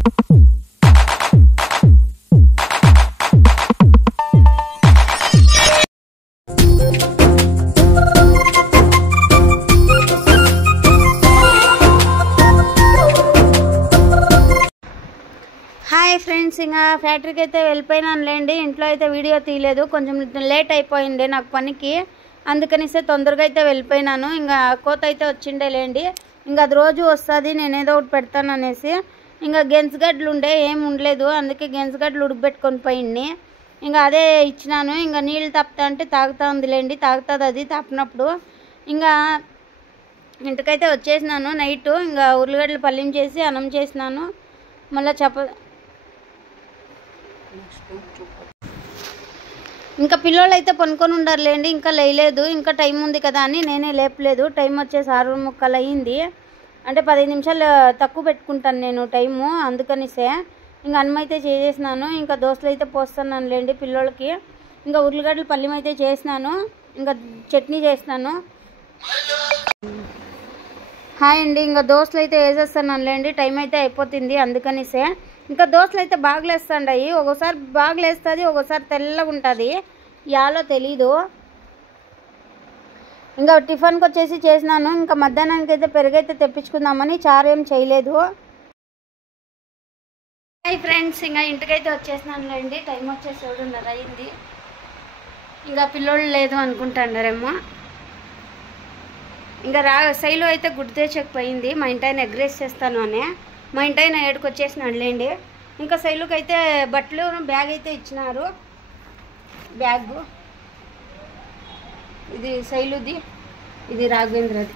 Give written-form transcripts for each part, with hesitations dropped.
Hi friends, ఇంకా ఫ్యాక్టరీకి అయితే వెళ్ళిపోయినానులేండి. ఇంట్లో అయితే వీడియో తీయలేదు, కొంచెం లేట్ అయిపోయింది నాకు పనికి, అందుకనిస్తే తొందరగా అయితే వెళ్ళిపోయినాను. ఇంకా కోత అయితే వచ్చిండేలేండి, ఇంకా అది రోజు వస్తుంది, నేను ఏదో ఒకటి పెడతాను అనేసి. ఇంకా గెంజగడ్డలు ఉండే ఏమి ఉండలేదు, అందుకే గెంజగడ్డలు ఉడకబెట్టుకొని పోయింది. ఇంకా అదే ఇచ్చినాను. ఇంకా నీళ్ళు తప్పుతా అంటే తాగుతూ ఉందిలేండి, తాగుతుంది అది తప్పినప్పుడు. ఇంకా ఇంటికైతే వచ్చేసినాను నైట్. ఇంకా ఉర్లగడ్డలు పల్లిం చేసి అన్నం చేసినాను. మళ్ళీ ఇంకా పిల్లోళ్ళు అయితే పనుకొని ఉండారులేండి, ఇంకా లేయలేదు. ఇంకా టైం ఉంది కదా అని నేనే లేపలేదు. టైం వచ్చేసి 6:30 అయింది, అంటే 15 నిమిషాలు తక్కువ పెట్టుకుంటాను నేను టైము, అందుకనిసే. ఇంకా అన్నం అయితే చేసేసినాను. ఇంకా దోశలు అయితే పోస్తున్నానులేండి పిల్లోళ్ళకి. ఇంకా ఉర్లగడ్డలు పల్లిం అయితే చేసినాను, ఇంకా చట్నీ చేసినాను. హాయ్ అండి, ఇంకా దోశలు అయితే వేసేస్తున్నానులేండి, టైం అయితే అయిపోతుంది అందుకనిసే. ఇంకా దోశలు అయితే బాగా లేస్తాయి, ఒక్కోసారి బాగా లేస్తుంది, ఒక్కోసారి తెల్లగా ఉంటుంది, యాలో తెలీదు. ఇంకా టిఫిన్కి వచ్చేసి చేసినాను. ఇంకా మధ్యాహ్నానికి అయితే పెరుగైతే తెప్పించుకుందామని, చారు ఏం చేయలేదు. హాయ్ ఫ్రెండ్స్, ఇంకా ఇంటికైతే వచ్చేసినానులేండి. టైం వచ్చేసి 7:30 అయింది. ఇంకా పిల్లోళ్ళు లేదు అనుకుంటాడారేమో. ఇంకా శైలు అయితే గుడ్డు తెచ్చకపోయింది, మా ఇంటి ఆయన ఎగ్ రైస్ చేస్తాను అని. మా ఇంటి ఆయన 7కి వచ్చేసినాడులేండి. ఇంకా శైలుకి అయితే బట్టలు బ్యాగ్ అయితే ఇచ్చినారు. బ్యాగు ఇది శైలుది, ఇది రాఘవేంద్రది.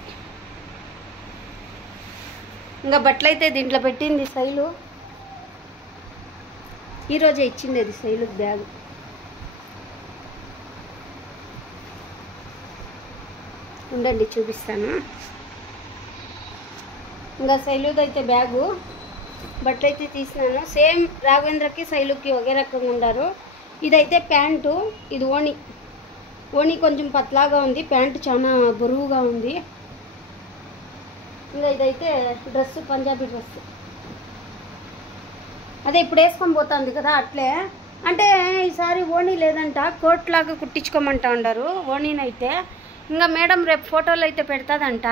ఇంకా బట్టలు అయితే దీంట్లో పెట్టింది శైలు, ఈరోజే ఇచ్చింది అది శైలుకి బ్యాగు. ఉండండి చూపిస్తాను. ఇంకా శైలుది అయితే బ్యాగు, బట్టలు అయితే తీసినాను. సేమ్ రాఘవేంద్రకి శైలుకి ఒకే రకంగా ఉండారు. ఇదైతే ప్యాంటు, ఇది ఓణి కొంచెం పతలాగా ఉంది, ప్యాంటు చాలా బరువుగా ఉంది. ఇంకా ఇదైతే డ్రెస్సు, పంజాబీ డ్రెస్సు, అదే ఇప్పుడు వేసుకొని పోతుంది కదా అట్లే. అంటే ఈసారి ఓణి లేదంట, కోట్ లాగా కుట్టించుకోమంటా ఉన్నారు ఓణీనైతే. ఇంకా మేడం రేపు ఫోటోలు అయితే పెడతాదంట,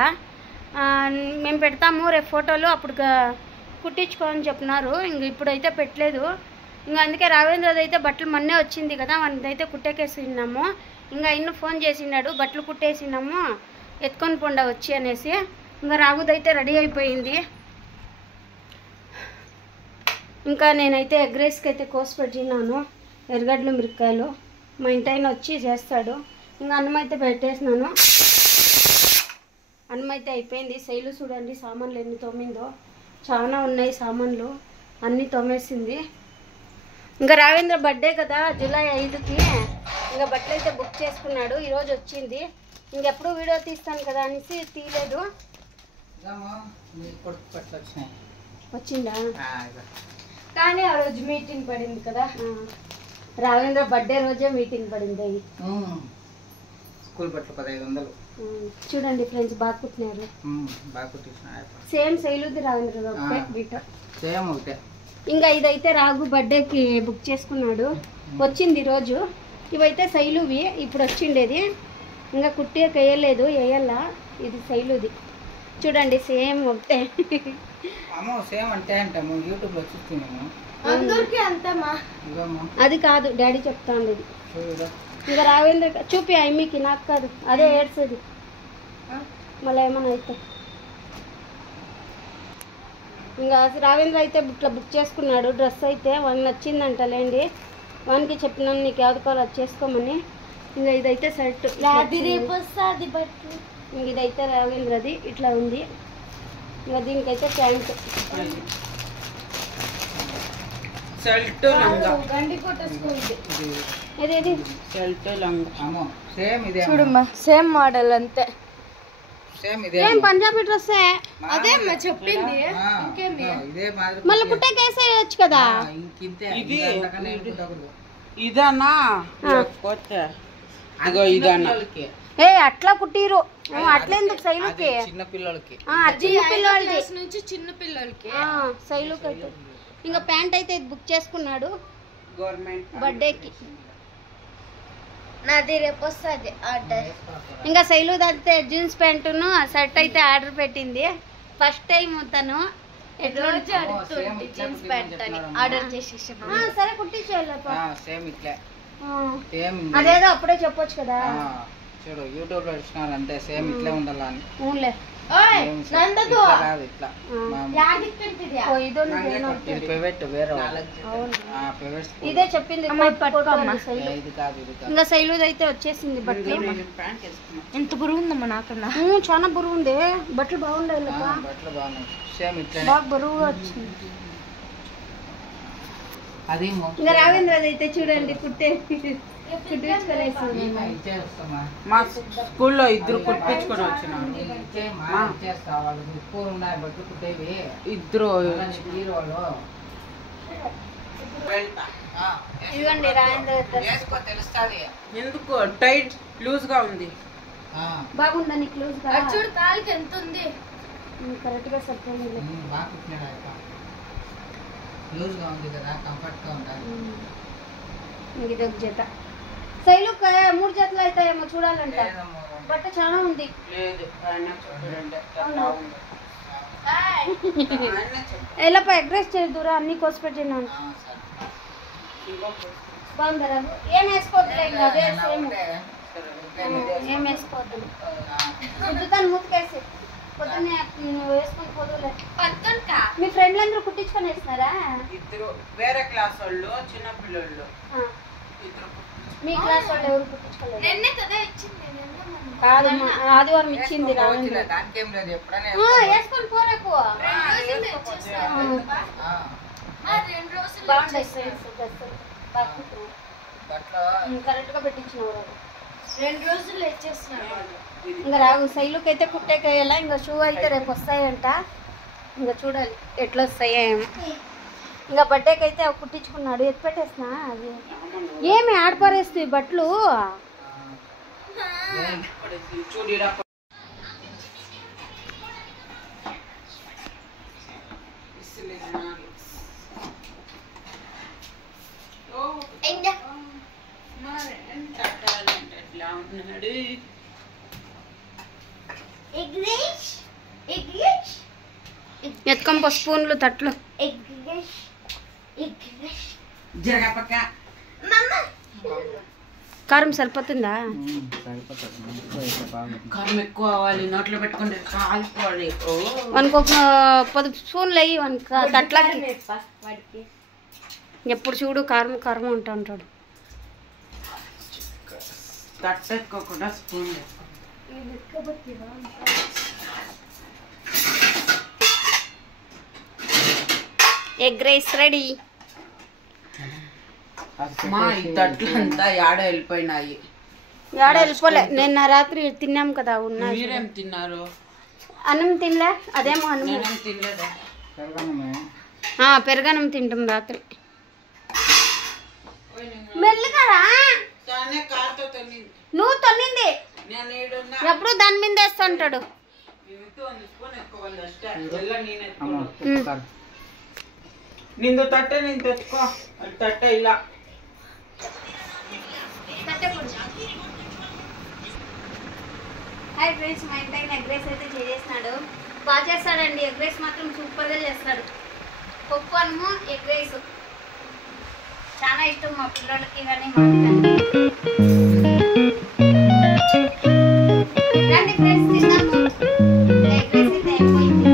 మేము పెడతాము రేపు ఫోటోలు, అప్పుడు కుట్టించుకోవాలని చెప్పినారు. ఇంక ఇప్పుడైతే పెట్టలేదు. ఇంకా అందుకే రాఘవేంద్రది అయితే బట్టలు మొన్నే వచ్చింది కదా, మనదైతే కుట్టేకేసినాము. ఇంకా ఇన్ను ఫోన్ చేసినాడు, బట్టలు కుట్టేసినాము ఎత్తుకొని పొండ వచ్చి అనేసి. ఇంకా రాఘుదైతే రెడీ అయిపోయింది. ఇంకా నేనైతే ఎగ్ రైస్కి అయితే కోసి పెట్టినాను, ఎర్రగడ్డలు మిరపకాయలు. మా ఇంటి ఆయన వచ్చి చేస్తాడు. ఇంకా అన్నం అయితే పెట్టేసినాను, అన్నం అయితే అయిపోయింది. శైలు చూడండి సామాన్లు ఎన్ని తోమిందో, చాలా ఉన్నాయి సామాన్లు, అన్నీ తోమేసింది. ఇంకా రాఘవేంద్ర బర్త్డే కదా జూలై 5కి, ఇంకా బట్టలు అయితే బుక్ చేసుకున్నాడు, ఈరోజు వచ్చింది. ఇంకెప్పుడు వీడియో తీస్తాను కదా అనేసి తీయలేదు. వచ్చిందా? కానీ ఆ రోజు మీటింగ్ పడింది కదా, రాఘవేంద్ర బర్త్డే రోజే మీటింగ్ పడింది. అవి స్కూల్ బట్టలు 1500. చూడండి ఫ్రెండ్స్, బాగా కుట్టినారు. సేమ్ శైలుది రాఘవేంద్ర ఒకటే బీట, సేమ్ ఒకటే. ఇంకా ఇదైతే రాఘు బర్త్డేకి బుక్ చేసుకున్నాడు, వచ్చింది ఈరోజు. ఇవైతే శైలువి, ఇప్పుడు వచ్చిండేది. ఇంకా కుట్టేకి వేయలేదు, వేయాలా. ఇది శైలుది చూడండి, సేమ్ ఒకటే. సేమ్ అంటే అంటాము యూట్యూబ్ లో చూస్తున్నాము, అది కాదు డాడీ చెప్తా ఉండేది. ఇంకా రాఘవేంద్ర చూపి అమ్మకి, నాకు కాదు, అదే ఏడ్సేది మళ్ళీ ఏమన్నా అయితే. ఇంకా రాఘవేంద్ర అయితే ఇట్లా బుక్ చేసుకున్నాడు డ్రెస్ అయితే, వానికి నచ్చిందంటలేండి. వానికి చెప్పినాను నీకు ఏది కావాలి అది చేసుకోమని. ఇంకా ఇదైతే షర్ట్, ఇంక ఇదైతే రాఘవేంద్రది ఇట్లా ఉంది. ఇంకా దీనికైతే ప్యాంట్, చూడమ్మా సేమ్ మోడల్ అంతే, సేమ్ పంజాబీ డ్రెస్సే. అదే అమ్మా చెప్పింది. మళ్ళీ కుట్టేకేసేయచ్చు కదా. ఇదన్నా ఏ అట్లా కుట్టిరు, అట్లెందుకు శైలుకి, చిన్న పిల్లలకి చిన్న పిల్లలకి నుంచి చిన్న పిల్లలకి శైలుకి అయితే ఇంకా ప్యాంట్ అయితే ఇది బుక్ చేసుకున్నాడు గవర్నమెంట్ బర్త్డేకి. నాది రేపు వస్తుంది ఆర్డర్. ఇంకా శైలు అయితే జీన్స్ ప్యాంటును షర్ట్ అయితే ఆర్డర్ పెట్టింది. ఫస్ట్ టైం తను రోజు అడుగుతుంది జీన్స్ ప్యాంట్ అని ఆర్డర్ చేసేసి. సరే కుట్టించేయాలి. సేమ్ ఇట్లా అదేదో అప్పుడే చెప్పొచ్చు కదా. చూడు యూట్యూబ్ లో ఇచ్చినారు అంతే, సేమ్ ఇట్లా ఉండాలని. ఊన్లే నందదు కాదు ఇట్లా ఇది పెవెట్ వేరే పెవెట్స్ ఇదే చెప్పింది. ఇది కాదు ఇది కాదు. ఇంకా శైలు అయితే వచ్చేసింది బట్టలు. ఎంత బరువు ఉందమ్మా నాకన్నా. చాలా బరువు ఉంది. బట్టలు బాగుండాలి. బట్టలు బాగున్నాయి సేమ్ ఇట్లా బాగా బరువుగా వచ్చింది. అది ఇంకా రావేంద్ర అయితే చూడండి కుట్టే మా స్కూల్లో ఇద్దరు కుట్టించుకొని వచ్చినారు. ఇద్దరు ఇదిగోండి రావేంద్ర తెలుస్తుంది. ఎందుకు టైట్ లూజ్ గా ఉంది. బాగుందా నీకు లూజ్ గా? చూడు కాలికి ఎంత ఉంది. కరెక్ట్ గా సరిపోయింది. బాగా కుట్టినాడు లూజ్ గా ఉంది కదా, కంఫర్ట్ గా ఉంటుంది. ఇది ఒక జత. శైలు 3 జతలు అవుతాయేమో చూడాలంట. బట్ట చాలా ఉంది. ఎలా అగ్రెస్ చేయదురా, అన్ని కోసి పెట్టినాను. బాగుందా? ఏం వేసుకోవద్దులే, ఇంకా అదే సేమ్. ఏం వేసుకోవద్దు. దాన్ని మూతికేసి పొద్దున్నే వేసుకొని పోదులే. మీ ఫ్రెండ్లందరూ కుట్టించుకొని వేస్తున్నారా? ఇద్దరు వేరే క్లాస్ వాళ్ళు, చిన్న పిల్లలు. మీ క్లాస్ వాళ్ళు ఎవరు కుట్టించుకోలేదు? కాదు, ఆదివారం ఇచ్చింది. దానికేం లేదు, ఎప్పుడైనా వేసుకొని పోరకు కరెక్ట్ గా పెట్టించిన 2 రోజులు ఇచ్చేస్తున్నాడు. ఇంకా రాగు. శైలుకి అయితే కుట్టేకేయాలా. ఇంకా షూ అయితే రేపు వస్తాయంట. ఇంకా చూడాలి ఎట్లా వస్తాయో ఏమో. ఇంకా బర్త్డేకి అయితే కుట్టించుకున్నాడు. ఎత్తి పెట్టేసినా అది ఏమి ఆడపారేస్తాయి బట్టలు. ఎత్తుకొని స్పూన్లు తట్లు. కారం సరిపోతుందా? కారం ఎక్కువ అవ్వాలి, నోట్లో పెట్టుకుంటే కాలిపోవాలి. మనకు 10 స్పూన్లు అయ్యి తట్లకి. ఎప్పుడు చూడు కారం కారం ఉంటాడు. తట్టెక్కోకుండా స్పూన్ ఎగ్ రైస్ రెడీ. మా ఈ తట్లంతా యాడ వెళ్ళిపోయినాయి. యాడ వెళ్ళిపోలే, నిన్న రాత్రి తిన్నాం కదా. ఉన్నా. మీరేం తిన్నారు? అన్నం తినలే. అదేమో అన్నం తినలేదా? పెరగన్నం తింటాం రాత్రి. మెల్లగా నువ్వు తొన్నింది ఎప్పుడు దాని మీద వేస్తుంటాడు. నిందు తట్టే నేను తెచ్చుకో. తట్టే ఇలా హాయ్ ఫ్రెండ్స్, మా ఇంటి ఎగ్ రైస్ అయితే చేసేసినాడు. బాగా చేస్తాడండి. ఎగ్ రైస్ మాత్రం సూపర్గా చేస్తాడు. పప్పు అన్నము ఎగ్ రైస్ చాలా ఇష్టం మా పిల్లలకి కానీ మాకు కానీ. రండి ఫ్రెండ్స్ తిన్నాము. ఎగ్ రైస్ అయితే అయిపోయింది.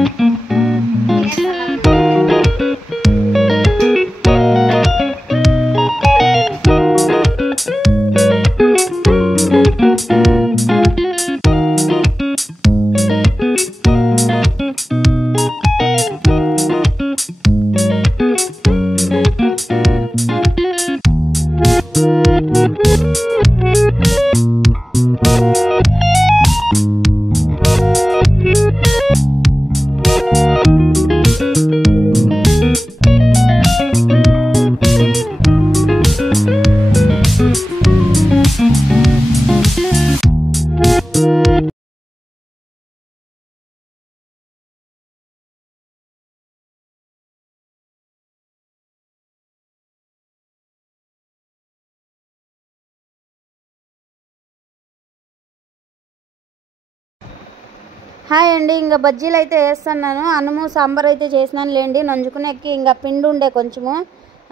హాయ్ అండి, ఇంకా బజ్జీలు అయితే వేస్తున్నాను. అన్నము సాంబార్ అయితే చేసినాను లేండి. నంజుకునేకి ఇంకా పిండి ఉండే కొంచెము,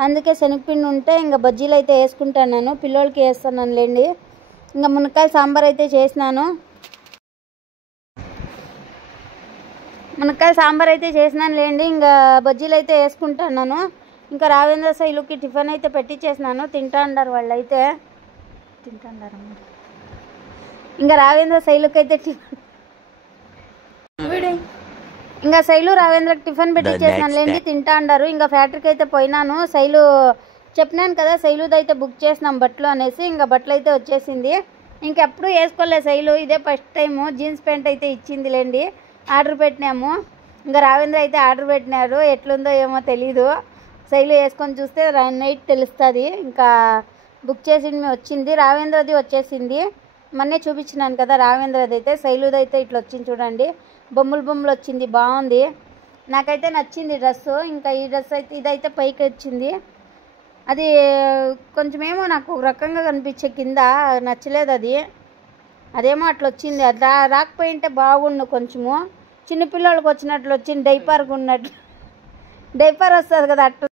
అందుకే శనగపిండి ఉంటే ఇంకా బజ్జీలు అయితే వేసుకుంటాను. పిల్లోళ్ళకి వేస్తున్నాను లేండి. ఇంకా మునక్కాయల సాంబార్ అయితే చేసినాను. లేండి. ఇంకా బజ్జీలు అయితే వేసుకుంటున్నాను. ఇంకా రావేంద్ర శైలుకి టిఫిన్ అయితే పెట్టించేసినాను. తింటా అన్నారు వాళ్ళు అయితే. ఇంకా రావేంద్ర శైలుకి అయితే ఇంకా శైలు రావేంద్రకి టిఫిన్ పెట్టించేసినాను లేండి. తింటా అన్నారు. ఇంకా ఫ్యాక్టరీకి అయితే పోయినాను. శైలు చెప్పినాను కదా, శైలుది అయితే బుక్ చేసినాం బట్టలు అనేసి. ఇంకా బట్టలు అయితే వచ్చేసింది. ఇంకెప్పుడు వేసుకోలేదు శైలు, ఇదే ఫస్ట్ టైము. జీన్స్ ప్యాంట్ అయితే ఇచ్చింది లేండి, ఆర్డర్ పెట్టినాము. ఇంకా రావేంద్ర అయితే ఆర్డర్ పెట్టినారు. ఎట్లుందో ఏమో తెలీదు. శైలు వేసుకొని చూస్తే నైట్ తెలుస్తుంది. ఇంకా బుక్ చేసింది వచ్చింది. రావేంద్రది వచ్చేసింది. మొన్నే చూపించినాను కదా రావేంద్రది అయితే. శైలుది అయితే ఇట్లా వచ్చింది చూడండి, బొమ్మలు వచ్చింది, బాగుంది. నాకైతే నచ్చింది డ్రెస్సు. ఇంకా ఈ డ్రెస్ అయితే ఇదైతే పైకి వచ్చింది. అది కొంచెమేమో నాకు ఒక రకంగా కనిపించే కింద, నచ్చలేదు అది. అదేమో అట్లా వచ్చింది. అది రాకపోయింటే బాగుండు. కొంచెము చిన్నపిల్లలకి వచ్చినట్లు వచ్చింది, డైపర్గా ఉన్నట్లు. డైపర్ వస్తుంది కదా అట్లా.